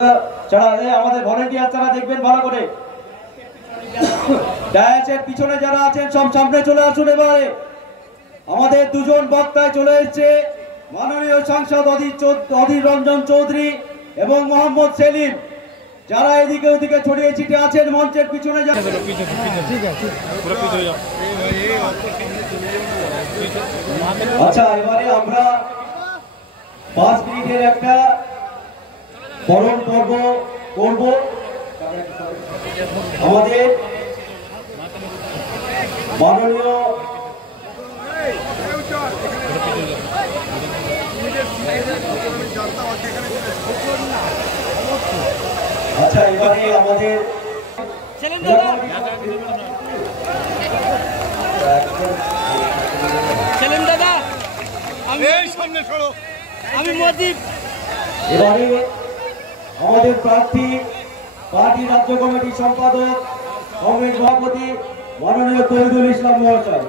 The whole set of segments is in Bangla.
আমাদের ভলেন্টিয়ার যারা দেখবেন ভালো করে, ডায়াসের পিছনে যারা আছেন সব সামনে চলে আসুন। এবারে আমাদের দুজন বক্তায় চলে এসেছে, মাননীয় সাংসদ অধীর রঞ্জন চৌধুরী এবং মোহাম্মদ সেলিম। যারা এদিকে ওদিকে ছড়িয়ে ছিটে আছেন মঞ্চের পিছনে আচ্ছা, এবারে আমরা 5 মিনিটের একটা বরণ পর্ব করব। আমাদের মাননীয় আচ্ছা, এবারে আমাদের এবারে আমাদের প্রার্থী পার্টি রাজ্য কমিটির সম্পাদক কংগ্রেস সভাপতি মাননীয় তহিদুল ইসলাম মহাশয়।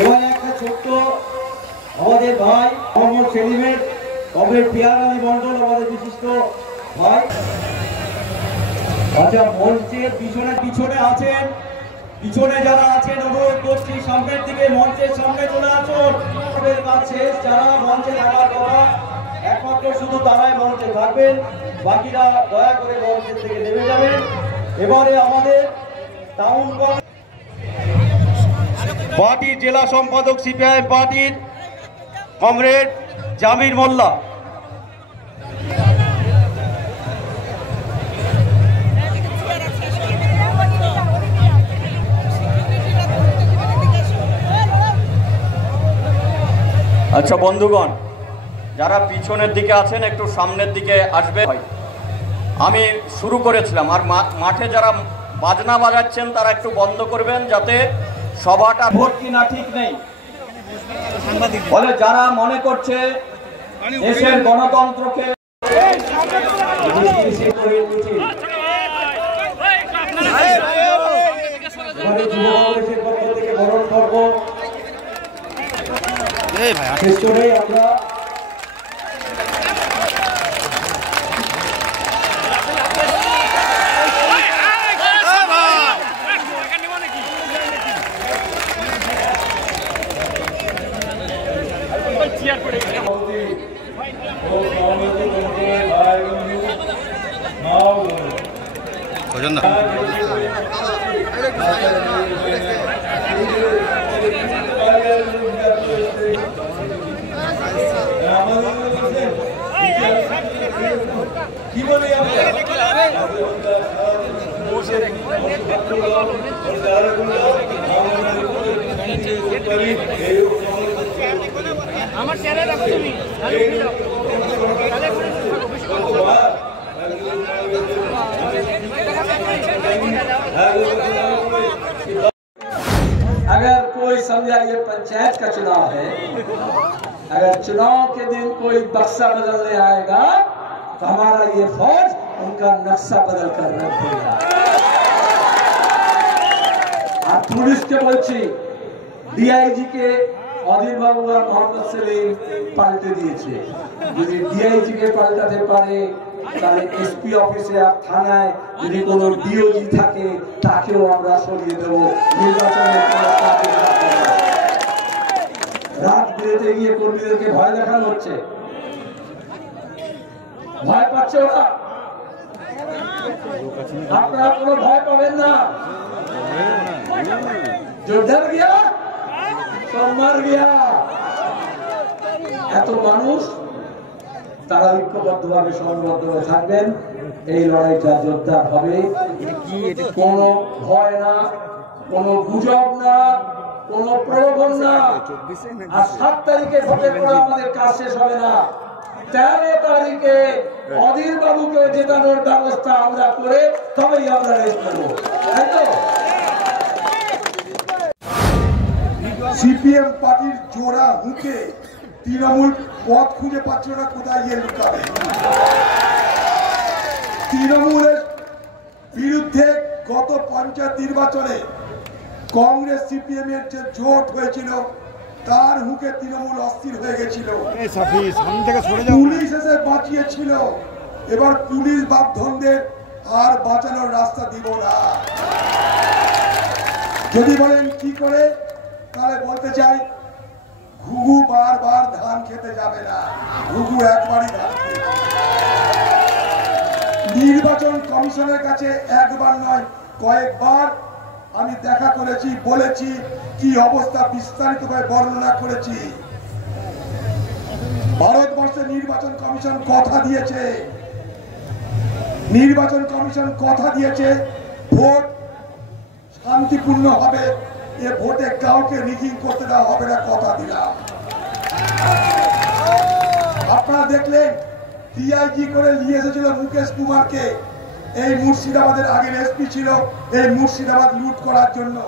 এবারে একটা ছোট্ট আমাদের ভাই মোহাম্মদ সেলিমের কংগ্রেস পিয়ার আলী মন্ডল, আমাদের বিশিষ্ট ভাই। আচ্ছা, মঞ্চের পিছনে আছেন, পিছনে যারা আছেন অনুরোধ করছি সামনের দিকে মঞ্চের সামনে চলে আসুন। কাজ শেষ, যারা মঞ্চে থাকার কথা একমাত্র শুধু তারাই মঞ্চে থাকবেন, বাকিরা দয়া করে মঞ্চের থেকে নেমে যাবেন। এবারে আমাদের টাউন পার্টির জেলা সম্পাদক সিপিআইএম পার্টির কমরেড জামির মোল্লা। আচ্ছা বন্ধুগণ, যারা পিছনের দিকে আছেন একটু সামনের দিকে আসবে। আমি শুরু করেছিলাম, আর মাঠে যারা বাজনা বাজাচ্ছেন তারা একটু বন্ধ করবেন, যাতে সভাটা ভোট কিনা ঠিক নেই। বলে যারা মনে করছে দেশের গণতন্ত্রকে বরণ করব শেষ করে আমরা কি বলি আমার চেহারা রাখো তুমি। अगर कोई समझा ये पंचायत का चुनाव है, अगर चुनाव के दिन कोई बक्सा बदलने आएगा तो हमारा ये फौज उनका नक्शा बदल कर रख देगा। আর পুলিশকে বলছি, ডিআইজি কে অধীর বাবু আর মোহাম্মদ সেলিম পাল্টে দিয়েছে। যদি ডিআইজি কে পাল্টাতে পারে তাহলে এসপি অফিসে আর থানায় যদি কোনো ডিওজি থাকে তাকেও আমরা সরিয়ে দেবো। নির্বাচনের রাত বিরেতে গিয়ে কর্মীদেরকে ভয় দেখানো হচ্ছে, ভয় পাচ্ছে ওরা। আপনারা কোনো ভয় পাবেন না। जो डर गया तो मर गया। এত মানুষ তারা ঐক্যবদ্ধভাবে সংগঠনে থাকবেন, এই লড়াইটা জোরদার হবে। কোনো ভয় না, কোনো গুজব না, কোনো প্রলোভন না। আর 7 তারিখে ভোটের পর আমাদের কাজ শেষ হবে না। 13 তারিখে অধীর বাবুকে জেতানোর ব্যবস্থা আমরা করে তবেই আমরা রেস্ট করবো, তাই তো? সিপিএম পার্টির জোড়া হুঁকে তৃণমূল পথ খুঁজে পাচ্ছে না কোথায় গিয়ে লুকাবে। তৃণমূলের বিরুদ্ধে গত পঞ্চায়েত নির্বাচনে কংগ্রেস সিপিএম এর যে জোট হয়েছিল তার হুকে তৃণমূল অস্থির হয়ে গেছিল, পুলিশ এসে বাঁচিয়েছিল। এবার পুলিশ বাধ্যদের আর বাঁচানোর রাস্তা দিব না। যদি বলেন কি করে, তাহলে বলতে চাই ঘুঘু বারবার ধান খেতে যাবে না, ঘুঘু একবারই ধান খেতে। নির্বাচন কমিশনের কাছে একবার নয় কয়েকবার আমি দেখা করেছি, বলেছি কি অবস্থা বিস্তারিতভাবে বর্ণনা করেছি। ভারতবর্ষের নির্বাচন কমিশন কথা দিয়েছে, নির্বাচন কমিশন কথা দিয়েছে ভোট শান্তিপূর্ণ হবে, এ ভোটে কাউকে রিগিং করতে দেওয়া হবে না, কথা দিলাম। আপনারা দেখলেন ডিআইজি করে নিয়ে এসেছিল মুকেশ কুমারকে, এই মুর্শিদাবাদের আগের এসপি ছিল, এই মুর্শিদাবাদ লুট করার জন্য।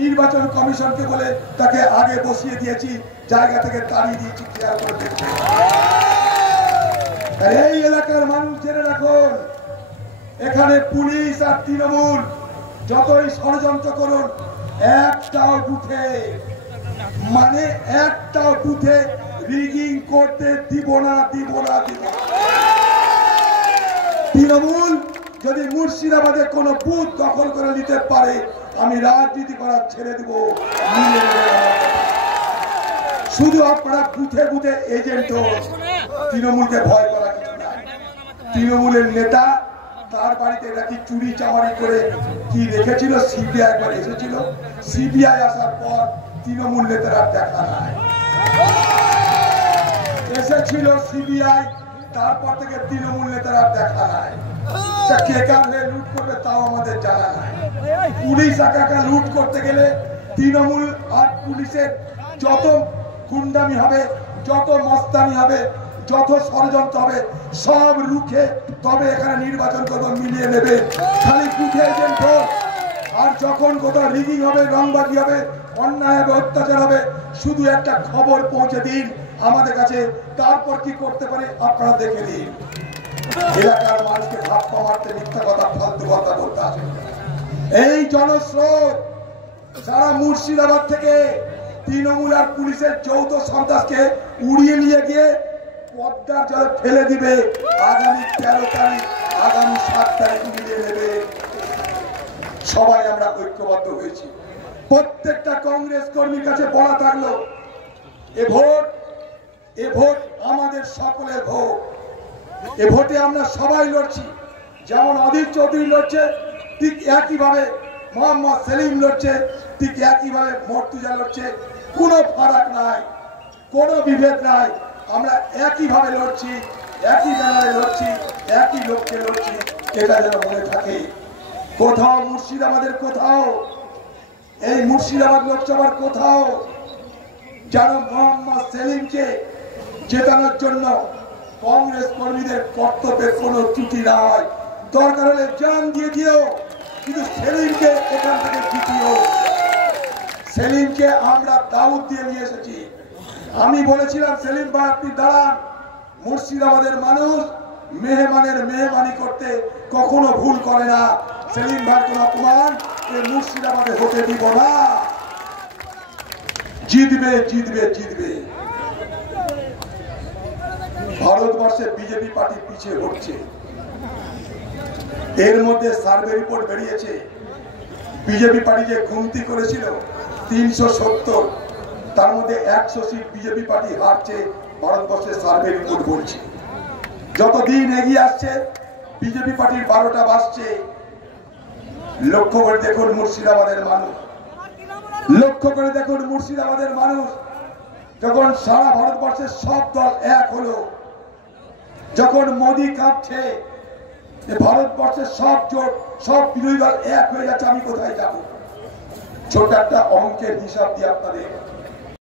নির্বাচন কমিশনকে বলে তাকে আগে বসিয়ে দিয়েছি, জায়গা থেকে তাড়িয়ে দিয়েছি, খেয়াল করে দেখছে। এই এলাকার মানুষ জেনে রাখুন, এখানে পুলিশ আর তৃণমূল যতই ষড়যন্ত্র করুন, একটাও বুথে মানে একটাও বুথে রিগিং করতে দিব না, দিব না, দিব না। তৃণমূল যদি মুর্শিদাবাদে কোন বুথ দখল করে নিতে পারে, আমি রাজনীতি করা ছেড়ে দিব। শুধু আপনারা বুথে বুথে এজেন্ট, তৃণমূলকে ভয় করা কিছু না। তৃণমূলের নেতা তার বাড়িতে নাকি চুরি চামারি করে কি রেখেছিল, সিবিআই একবার এসেছিল, সিবিআই আসার পর তৃণমূল নেতারা দেখা নাই। এসেছিল সিবিআই, তারপর থেকে তৃণমূল নেতারা দেখা নাই। কে কার হয়ে লুট করবে তাও আমাদের জানা নাই। পুলিশ একা লুট করতে গেলে তৃণমূল আর পুলিশের যত গুন্ডামি হবে, যত মস্তানি হবে, যত ষড়যন্ত্র হবে, সব রুখে তবে এখানে নির্বাচন করবো, মিলিয়ে নেবে। খালি বুথে এজেন্ট হোক, আর যখন কোথাও রিগিং হবে, রংবাজি হবে, অন্যায় হবে, অত্যাচার হবে, শুধু একটা খবর পৌঁছে দিন আমাদের কাছে, তারপর কি করতে পারে আপনারা দেখে দিন। এলাকার মানুষকে ধাপ্পা মারতে, মিথ্যা কথা, ফালতু কথা বলতে আসে। এই জনস্রোত সারা মুর্শিদাবাদ থেকে তৃণমূল আর পুলিশের যৌথ সন্ত্রাসকে উড়িয়ে নিয়ে গিয়ে পদ্মার জলে ফেলে দিবে। আগামী 13 তারিখ, আগামী 7 তারিখ মিলিয়ে নেবে। সবাই আমরা ঐক্যবদ্ধ হয়েছি। প্রত্যেকটা কংগ্রেস কর্মীর কাছে বলা থাকলো, এ ভোট আমাদের সকলের ভোট। এ ভোটে আমরা সবাই লড়ছি। যেমন অধীর চৌধুরী লড়ছে, ঠিক একইভাবে মোহাম্মদ সেলিম লড়ছে, ঠিক একইভাবে মর্তুজা লড়ছে। কোনো ফারাক নাই, কোনো বিভেদ নাই। আমরা একইভাবে লড়ছি, একই ব্যানারে লড়ছি, একই লক্ষ্যে লড়ছি, এটা যেন মনে থাকে। কোথাও মুর্শিদাবাদের কোথাও, এই মুর্শিদাবাদ লোকসভার কোথাও যেন মোহাম্মদ সেলিমকে জেতানোর জন্য কংগ্রেস কর্মীদের কর্তব্যের কোনো ত্রুটি না হয়। দরকার হলে জান দিয়ে দিও, কিন্তু সেলিমকে এখান থেকে জিতিও। সেলিমকে আমরা দাউদ দিয়ে নিয়ে এসেছি। আমি বলেছিলাম, সেলিম ভাই আপনি দাঁড়ান, মুর্শিদাবাদের মানুষ মেহমানের মেহমানি করতে কখনো ভুল করে না। সেলিম ভাই কোন অপমান মুর্শিদাবাদে হতে দিব না। জিতবে, জিতবে, জিতবে। ভারতবর্ষে বিজেপি পার্টি পিছিয়ে হচ্ছে। এর মধ্যে সার্ভে রিপোর্ট বেরিয়েছে, বিজেপি পার্টি যে কমতি করেছিল 370, তার মধ্যে 100 সিট বিজেপি পার্টি হারছে। ভারতবর্ষের সার্ভে রিপোর্ট বলছে। যতদিন এগিয়ে আসছে বিজেপি পার্টির 12টা বাজছে। লক্ষ্য করে দেখুন মুর্শিদাবাদের মানুষ, লক্ষ্য করে দেখুন মুর্শিদাবাদের মানুষ। যখন সারা ভারতবর্ষের সব দল এক হলো, যখন মোদী কাঁপছে, ভারতবর্ষের সব জোট, সব বিরোধী দল এক হয়ে যাচ্ছে, আমি কোথায় যাব? ছোট একটা অঙ্কের হিসাব দিয়ে আপনাদের